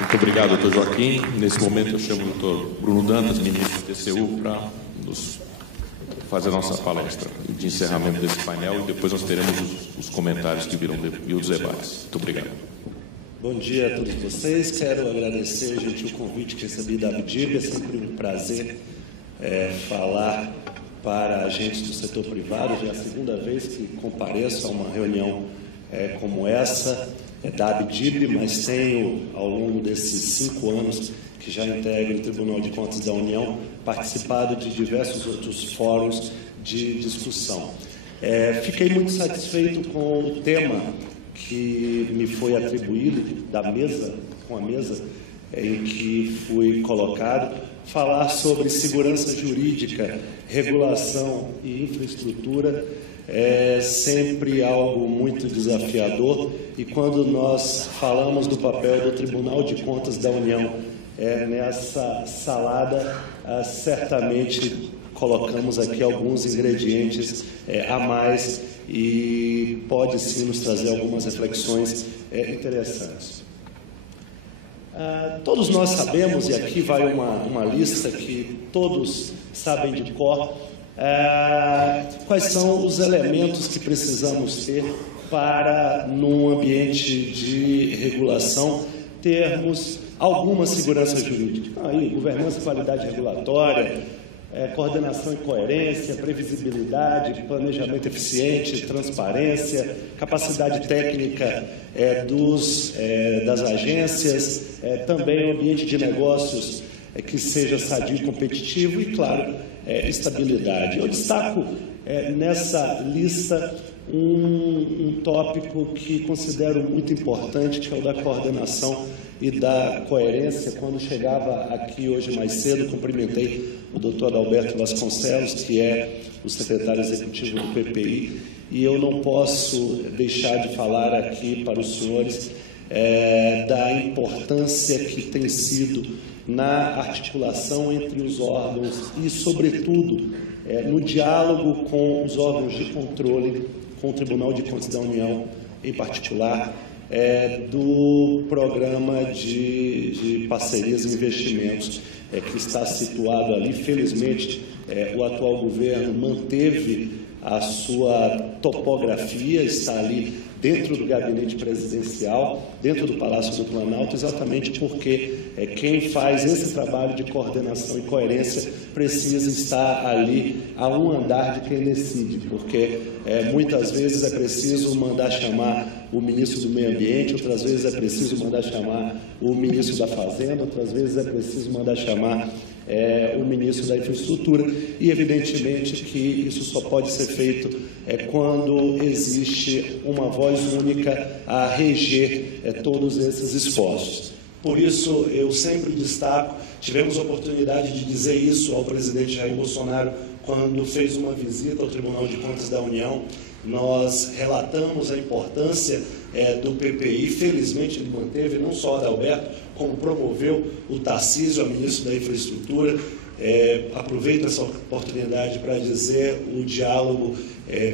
Muito obrigado, doutor Joaquim. Nesse momento eu chamo o doutor Bruno Dantas, ministro do TCU, para nos fazer a nossa palestra de encerramento desse painel, e depois nós teremos os comentários que virão e os debates. Muito obrigado. Bom dia a todos vocês. Quero agradecer o gentil convite que recebi da Abdib. É sempre um prazer falar para agentes do setor privado. Já é a segunda vez que compareço a uma reunião como essa, da Abdib, mas tenho, ao longo desses 5 anos que já integro o Tribunal de Contas da União, participado de diversos outros fóruns de discussão. Fiquei muito satisfeito com o tema que me foi atribuído com a mesa em que fui colocado, falar sobre segurança jurídica, regulação e infraestrutura. É sempre algo muito desafiador, e quando nós falamos do papel do Tribunal de Contas da União nessa salada, certamente colocamos aqui alguns ingredientes a mais, e pode sim nos trazer algumas reflexões interessantes. Todos nós sabemos, e aqui vai uma lista que todos sabem de cor, quais são os elementos que precisamos ter para, num ambiente de regulação, termos alguma segurança jurídica. Governança e qualidade regulatória, coordenação e coerência, previsibilidade, planejamento eficiente, transparência, capacidade técnica das agências, também um ambiente de negócios que seja sadio e competitivo e, claro, estabilidade. Eu destaco nessa lista um tópico que considero muito importante, que é o da coordenação e da coerência. Quando chegava aqui hoje mais cedo, cumprimentei o doutor Adalberto Vasconcelos, que é o secretário executivo do PPI, e eu não posso deixar de falar aqui para os senhores da importância que tem sido na articulação entre os órgãos e, sobretudo, no diálogo com os órgãos de controle, com o Tribunal de Contas da União, em particular, do programa de parcerias e investimentos que está situado ali. Felizmente, o atual governo manteve a sua topografia, está ali dentro do gabinete presidencial, dentro do Palácio do Planalto, exatamente porque quem faz esse trabalho de coordenação e coerência precisa estar ali a um andar de quem decide, porque muitas vezes é preciso mandar chamar o ministro do Meio Ambiente, outras vezes é preciso mandar chamar o ministro da Fazenda, outras vezes é preciso mandar chamar o ministro da Infraestrutura, e evidentemente que isso só pode ser feito quando existe uma voz única a reger todos esses esforços. Por isso, eu sempre destaco, tivemos a oportunidade de dizer isso ao presidente Jair Bolsonaro quando fez uma visita ao Tribunal de Contas da União. Nós relatamos a importância do PPI. Felizmente ele manteve, não só o Adalberto, como promoveu o Tarcísio, a ministro da Infraestrutura. Aproveito essa oportunidade para dizer o diálogo,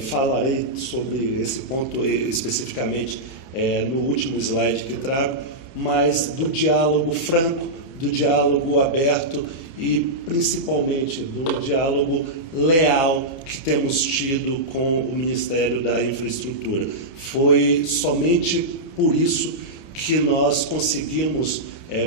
falarei sobre esse ponto especificamente no último slide que trago, mas do diálogo franco, do diálogo aberto e, principalmente, do diálogo leal que temos tido com o Ministério da Infraestrutura. Foi somente por isso que nós conseguimos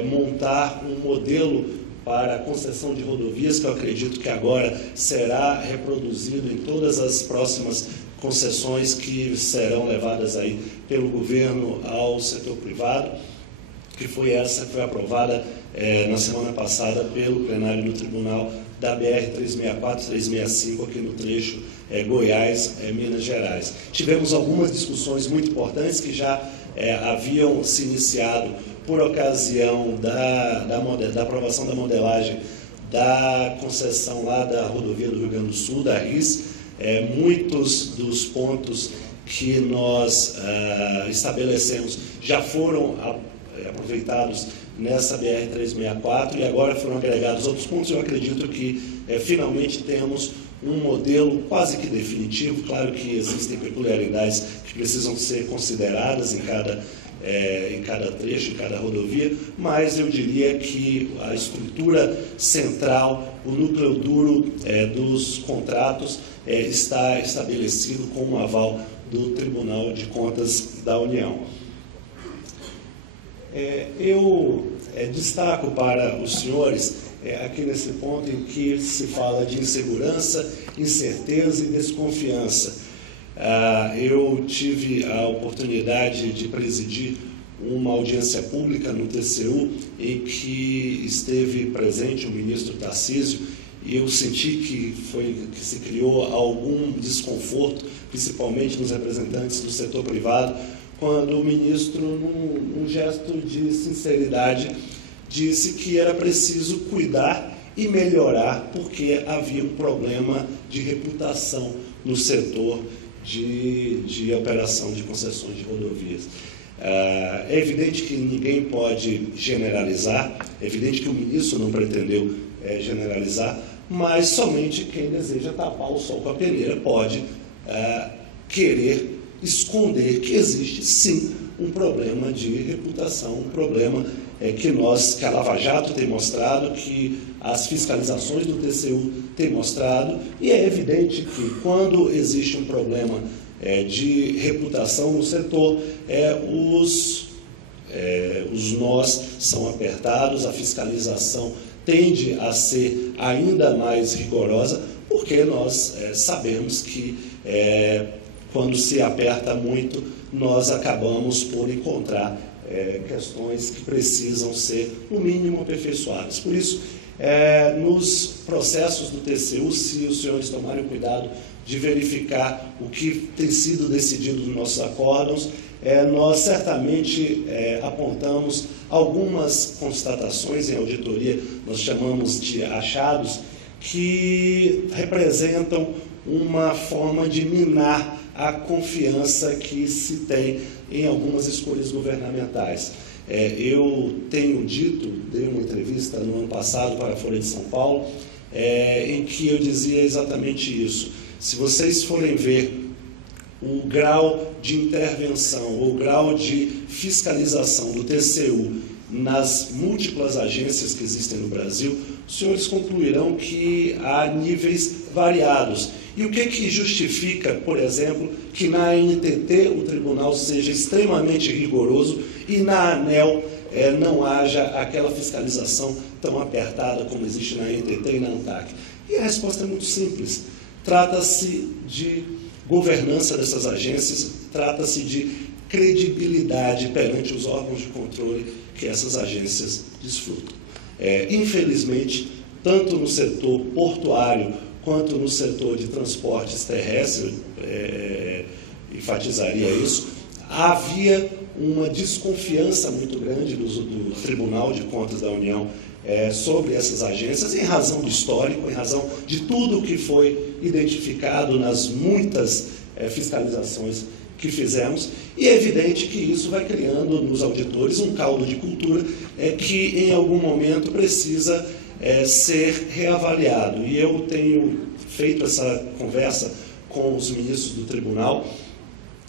montar um modelo para a concessão de rodovias, que eu acredito que agora será reproduzido em todas as próximas concessões que serão levadas aí pelo governo ao setor privado, que foi essa que foi aprovada na semana passada pelo plenário do Tribunal da BR-364-365, aqui no trecho Goiás, Minas Gerais. Tivemos algumas discussões muito importantes que já haviam se iniciado por ocasião da aprovação da modelagem da concessão lá da rodovia do Rio Grande do Sul, da RIS. Muitos dos pontos que nós estabelecemos já foram aproveitados nessa BR-364 e agora foram agregados outros pontos. Eu acredito que finalmente temos um modelo quase que definitivo. Claro que existem peculiaridades que precisam ser consideradas em cada em cada trecho, em cada rodovia, mas eu diria que a estrutura central, o núcleo duro dos contratos está estabelecido com o aval do Tribunal de Contas da União. Eu destaco para os senhores, aqui nesse ponto em que se fala de insegurança, incerteza e desconfiança. Eu tive a oportunidade de presidir uma audiência pública no TCU em que esteve presente o ministro Tarcísio, e eu senti que se criou algum desconforto, principalmente nos representantes do setor privado, quando o ministro, num gesto de sinceridade, disse que era preciso cuidar e melhorar porque havia um problema de reputação no setor de operação de concessões de rodovias. É evidente que ninguém pode generalizar, é evidente que o ministro não pretendeu generalizar, mas somente quem deseja tapar o sol com a peneira pode querer esconder que existe, sim, um problema de reputação, um problema que a Lava Jato tem mostrado, que as fiscalizações do TCU têm mostrado, e é evidente que quando existe um problema de reputação no setor, os nós são apertados, a fiscalização tende a ser ainda mais rigorosa, porque nós sabemos que quando se aperta muito, nós acabamos por encontrar questões que precisam ser, no mínimo, aperfeiçoadas. Por isso, nos processos do TCU, se os senhores tomarem cuidado de verificar o que tem sido decidido nos nossos acórdãos, nós certamente apontamos algumas constatações em auditoria, nós chamamos de achados, que representam uma forma de minar a confiança que se tem em algumas escolhas governamentais. Eu tenho dito, dei uma entrevista no ano passado para a Folha de São Paulo, em que eu dizia exatamente isso. Se vocês forem ver o grau de intervenção, o grau de fiscalização do TCU nas múltiplas agências que existem no Brasil, os senhores concluirão que há níveis variados. E o que justifica, por exemplo, que na ANTT o tribunal seja extremamente rigoroso e na ANEEL não haja aquela fiscalização tão apertada como existe na ANTT e na ANTAC? E a resposta é muito simples. Trata-se de governança dessas agências, trata-se de credibilidade perante os órgãos de controle que essas agências desfrutam. Infelizmente, tanto no setor portuário quanto no setor de transportes terrestres, enfatizaria isso, havia uma desconfiança muito grande do Tribunal de Contas da União sobre essas agências, em razão do histórico, em razão de tudo que foi identificado nas muitas fiscalizações que fizemos, e é evidente que isso vai criando nos auditores um caldo de cultura que em algum momento precisa ser reavaliado. E eu tenho feito essa conversa com os ministros do tribunal.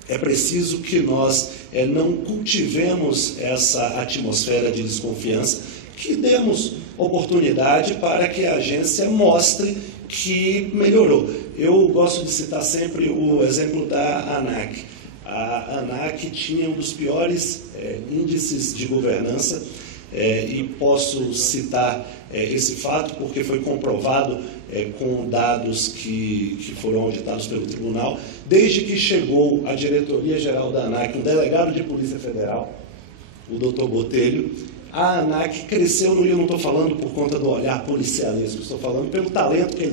É preciso que nós não cultivemos essa atmosfera de desconfiança, que demos oportunidade para que a agência mostre que melhorou. Eu gosto de citar sempre o exemplo da ANAC. A ANAC tinha um dos piores índices de governança, e posso citar esse fato porque foi comprovado com dados que foram auditados pelo tribunal. Desde que chegou à diretoria-geral da ANAC um delegado de Polícia Federal, o doutor Botelho, a ANAC cresceu, e eu não estou falando por conta do olhar policialesco, estou falando pelo talento que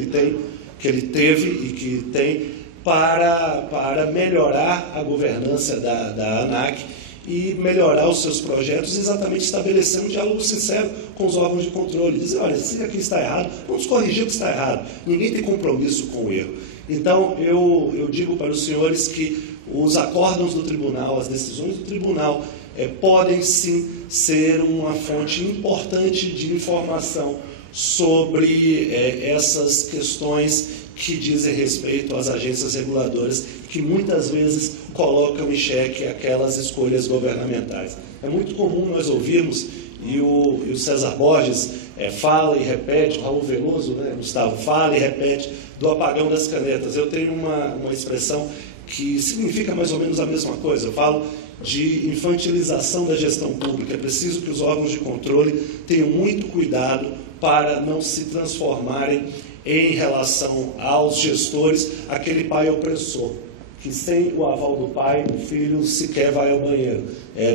ele teve e que tem para melhorar a governança da ANAC e melhorar os seus projetos, exatamente estabelecendo um diálogo sincero com os órgãos de controle. Dizer, olha, se aqui está errado, vamos corrigir o que está errado. Ninguém tem compromisso com o erro. Então, eu digo para os senhores que os acórdãos do tribunal, as decisões do tribunal, podem sim ser uma fonte importante de informação sobre essas questões que dizem respeito às agências reguladoras, que muitas vezes colocam em xeque aquelas escolhas governamentais. É muito comum nós ouvirmos, e o César Borges fala e repete, o Raul Veloso, né, Gustavo, fala e repete do apagão das canetas. Eu tenho uma expressão que significa mais ou menos a mesma coisa. Eu falo de infantilização da gestão pública. É preciso que os órgãos de controle tenham muito cuidado para não se transformarem, em relação aos gestores, aquele pai opressor, que sem o aval do pai, o filho sequer vai ao banheiro.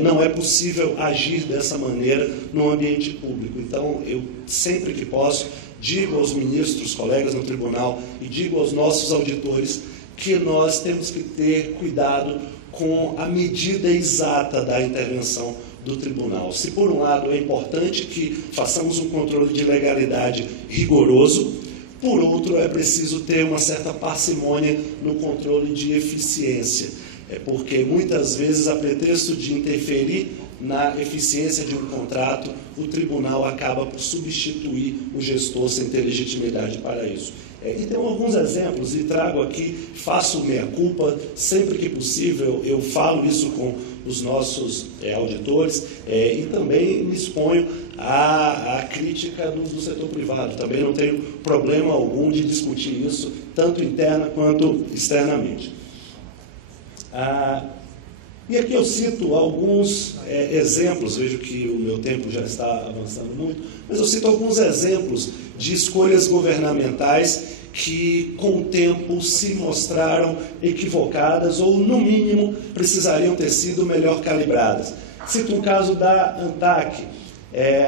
Não é possível agir dessa maneira no ambiente público. Então, eu, sempre que posso, digo aos ministros, colegas no tribunal, e digo aos nossos auditores, que nós temos que ter cuidado com a medida exata da intervenção do tribunal. Se, por um lado, é importante que façamos um controle de legalidade rigoroso, por outro, é preciso ter uma certa parcimônia no controle de eficiência, porque muitas vezes, a pretexto de interferir na eficiência de um contrato, o tribunal acaba por substituir o gestor sem ter legitimidade para isso. E tem alguns exemplos, e trago aqui, faço meia-culpa, sempre que possível eu falo isso com os nossos auditores, e também me exponho à crítica do setor privado. Também não tenho problema algum de discutir isso, tanto interna quanto externamente. E aqui eu cito alguns exemplos, vejo que o meu tempo já está avançando muito, mas eu cito alguns exemplos de escolhas governamentais que, com o tempo, se mostraram equivocadas ou, no mínimo, precisariam ter sido melhor calibradas. Cito um caso da ANTAC.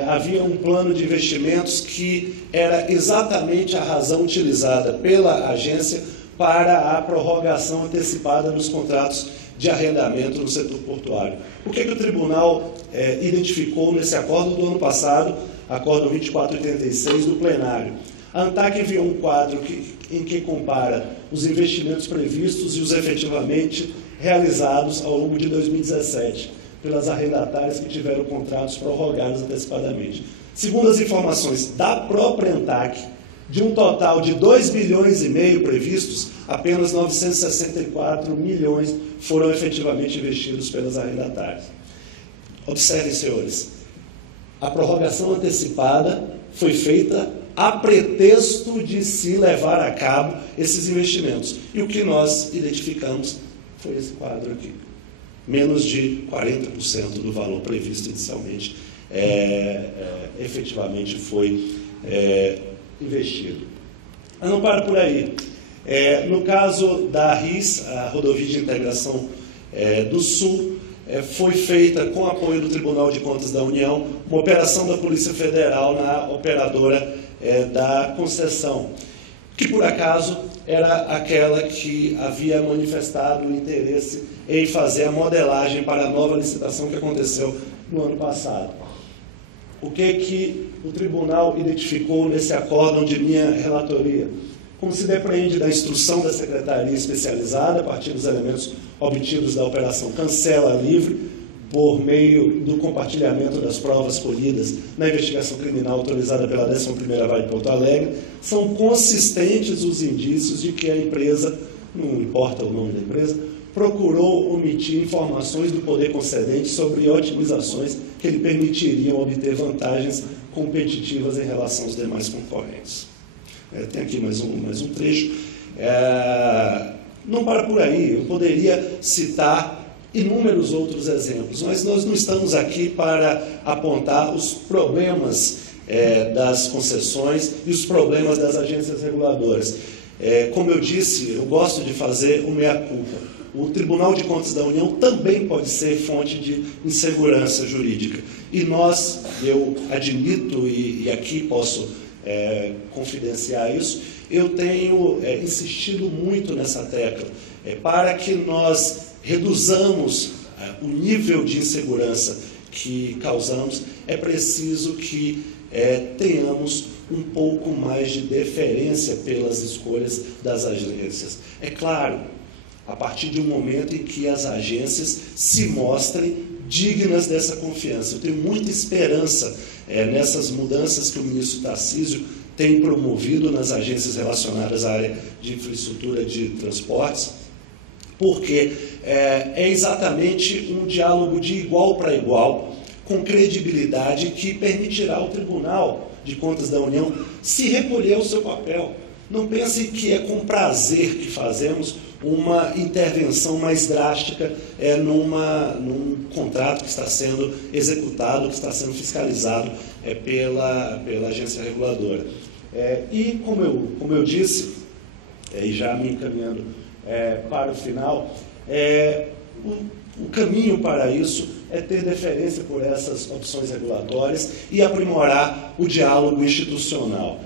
Havia um plano de investimentos que era exatamente a razão utilizada pela agência para a prorrogação antecipada dos contratos de arrendamento no setor portuário. O que o tribunal identificou nesse acordo do ano passado, acordo 2486 do plenário? A ANTAC enviou um quadro em que compara os investimentos previstos e os efetivamente realizados ao longo de 2017, pelas arrendatárias que tiveram contratos prorrogados antecipadamente. Segundo as informações da própria ANTAC, de um total de 2,5 bilhões previstos, apenas 964 milhões foram efetivamente investidos pelas arrendatárias. Observem, senhores, a prorrogação antecipada foi feita a pretexto de se levar a cabo esses investimentos. E o que nós identificamos foi esse quadro aqui. Menos de 40% do valor previsto inicialmente efetivamente foi investido. Mas não para por aí. No caso da RIS, a Rodovia de Integração do Sul, foi feita, com apoio do Tribunal de Contas da União, uma operação da Polícia Federal na operadora da concessão, que por acaso era aquela que havia manifestado o interesse em fazer a modelagem para a nova licitação que aconteceu no ano passado. O que o tribunal identificou nesse acórdão de minha relatoria? Como se depreende da instrução da Secretaria Especializada, a partir dos elementos obtidos da Operação Cancela Livre, por meio do compartilhamento das provas colhidas na investigação criminal autorizada pela 11ª Vara de Porto Alegre, são consistentes os indícios de que a empresa, não importa o nome da empresa, procurou omitir informações do poder concedente sobre otimizações que lhe permitiriam obter vantagens competitivas em relação aos demais concorrentes. Tem aqui mais um trecho. Não para por aí, eu poderia citar inúmeros outros exemplos, mas nós não estamos aqui para apontar os problemas das concessões e os problemas das agências reguladoras. Como eu disse, eu gosto de fazer o meia-culpa. O Tribunal de Contas da União também pode ser fonte de insegurança jurídica. E eu admito, e aqui posso confidenciar isso, eu tenho insistido muito nessa tecla, para que nós reduzamos o nível de insegurança que causamos, é preciso que tenhamos um pouco mais de deferência pelas escolhas das agências. É claro, a partir de um momento em que as agências se mostrem dignas dessa confiança. Eu tenho muita esperança nessas mudanças que o ministro Tarcísio tem promovido nas agências relacionadas à área de infraestrutura de transportes, porque é exatamente um diálogo de igual para igual, com credibilidade, que permitirá ao Tribunal de Contas da União se recolher ao seu papel. Não pense que é com prazer que fazemos uma intervenção mais drástica num contrato que está sendo executado, que está sendo fiscalizado pela agência reguladora. E, como eu disse, e já me encaminhando para o final, o caminho para isso é ter deferência por essas opções regulatórias e aprimorar o diálogo institucional.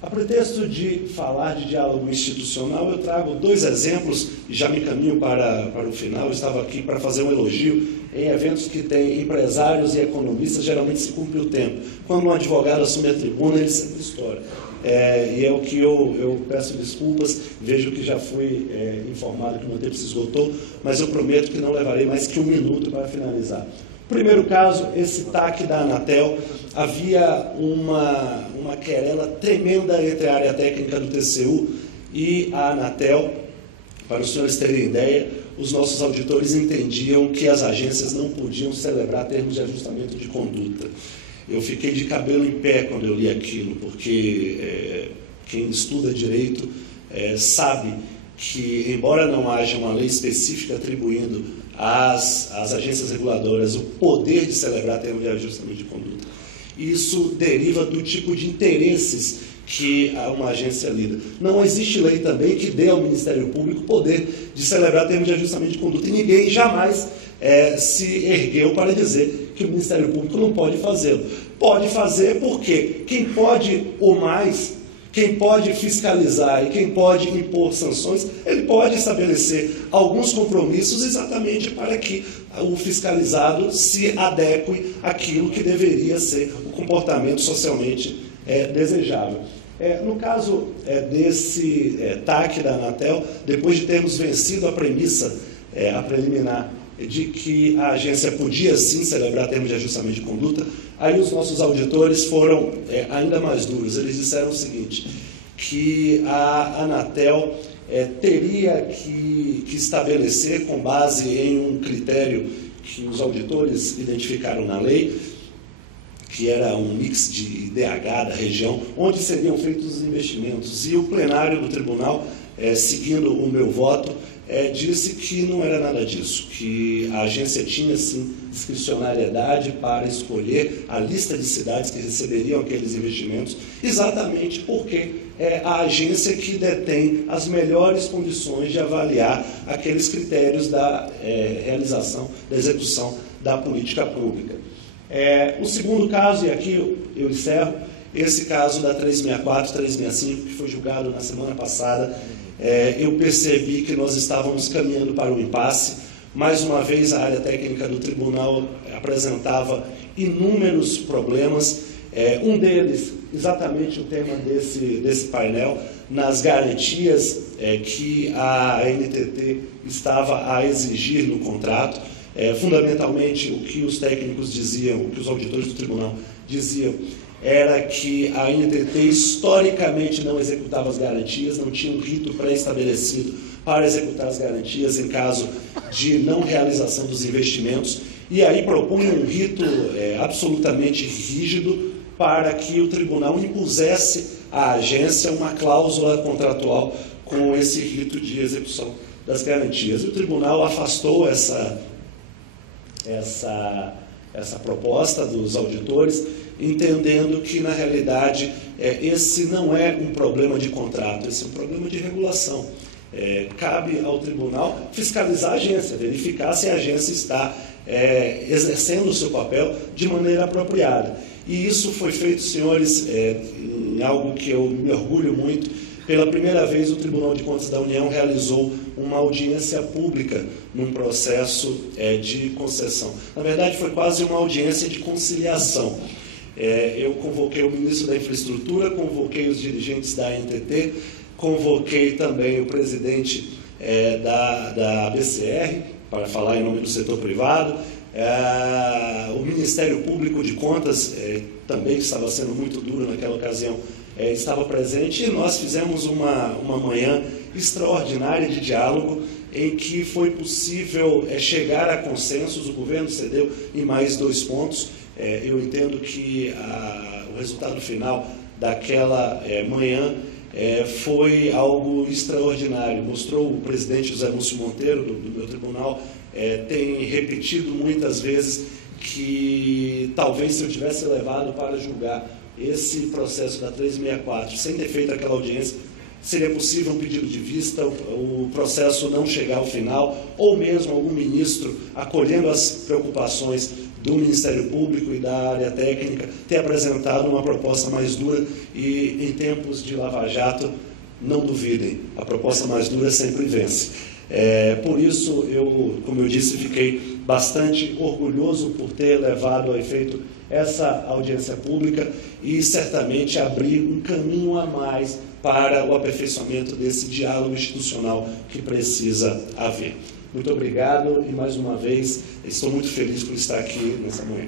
A pretexto de falar de diálogo institucional, eu trago 2 exemplos, e já me encaminho para o final. Eu estava aqui para fazer um elogio em eventos que tem empresários e economistas, geralmente se cumpre o tempo. Quando um advogado assume a tribuna, ele sempre estoura. E é o que eu peço desculpas, vejo que já fui informado que o meu tempo se esgotou, mas eu prometo que não levarei mais que 1 minuto para finalizar. Primeiro caso, esse TAC da Anatel, havia uma querela tremenda entre a área técnica do TCU e a Anatel. Para os senhores terem ideia, os nossos auditores entendiam que as agências não podiam celebrar termos de ajustamento de conduta. Eu fiquei de cabelo em pé quando eu li aquilo, porque quem estuda direito sabe que, embora não haja uma lei específica atribuindo às agências reguladoras o poder de celebrar termo de ajustamento de conduta, isso deriva do tipo de interesses que uma agência lida. Não existe lei também que dê ao Ministério Público o poder de celebrar termo de ajustamento de conduta, e ninguém jamais se ergueu para dizer que o Ministério Público não pode fazê-lo. Pode fazer porque quem pode ou mais, quem pode fiscalizar e quem pode impor sanções, ele pode estabelecer alguns compromissos exatamente para que o fiscalizado se adeque àquilo que deveria ser o comportamento socialmente desejável. No caso desse TAC da Anatel, depois de termos vencido a premissa, a preliminar, de que a agência podia sim celebrar termos de ajustamento de conduta, aí os nossos auditores foram ainda mais duros. Eles disseram o seguinte, que a Anatel teria que estabelecer, com base em um critério que os auditores identificaram na lei, que era um mix de IDH da região, onde seriam feitos os investimentos. E o plenário do tribunal, seguindo o meu voto, disse que não era nada disso, que a agência tinha, sim, discricionariedade para escolher a lista de cidades que receberiam aqueles investimentos, exatamente porque é a agência que detém as melhores condições de avaliar aqueles critérios da realização, da execução da política pública. O segundo caso, e aqui eu encerro, esse caso da 364, 365, que foi julgado na semana passada, eu percebi que nós estávamos caminhando para um impasse. Mais uma vez, a área técnica do tribunal apresentava inúmeros problemas. Um deles, exatamente o tema desse painel, nas garantias que a NTT estava a exigir no contrato. Fundamentalmente, o que os técnicos diziam, o que os auditores do tribunal diziam, era que a NTT historicamente não executava as garantias, não tinha um rito pré-estabelecido para executar as garantias em caso de não realização dos investimentos, e aí propunha um rito absolutamente rígido para que o tribunal impusesse à agência uma cláusula contratual com esse rito de execução das garantias. O tribunal afastou essa proposta dos auditores, entendendo que, na realidade, esse não é um problema de contrato, esse é um problema de regulação. Cabe ao tribunal fiscalizar a agência, verificar se a agência está exercendo o seu papel de maneira apropriada. E isso foi feito, senhores, em algo que eu me orgulho muito. Pela primeira vez, o Tribunal de Contas da União realizou uma audiência pública num processo de concessão. Na verdade, foi quase uma audiência de conciliação. Eu convoquei o ministro da Infraestrutura, convoquei os dirigentes da NTT, convoquei também o presidente da ABCR, para falar em nome do setor privado, o Ministério Público de Contas, também que estava sendo muito duro naquela ocasião, estava presente, e nós fizemos uma manhã extraordinária de diálogo, em que foi possível chegar a consensos. O governo cedeu em mais 2 pontos. Eu entendo que o resultado final daquela manhã foi algo extraordinário. Mostrou o presidente José Múcio Monteiro, do meu tribunal, tem repetido muitas vezes que talvez se eu tivesse levado para julgar esse processo da 364, sem ter feito aquela audiência, seria possível um pedido de vista, o processo não chegar ao final, ou mesmo algum ministro, acolhendo as preocupações do Ministério Público e da área técnica, ter apresentado uma proposta mais dura. E em tempos de Lava Jato, não duvidem, a proposta mais dura sempre vence. Por isso, como eu disse, fiquei bastante orgulhoso por ter levado a efeito essa audiência pública e certamente abrir um caminho a mais para o aperfeiçoamento desse diálogo institucional que precisa haver. Muito obrigado e, mais uma vez, estou muito feliz por estar aqui nessa manhã.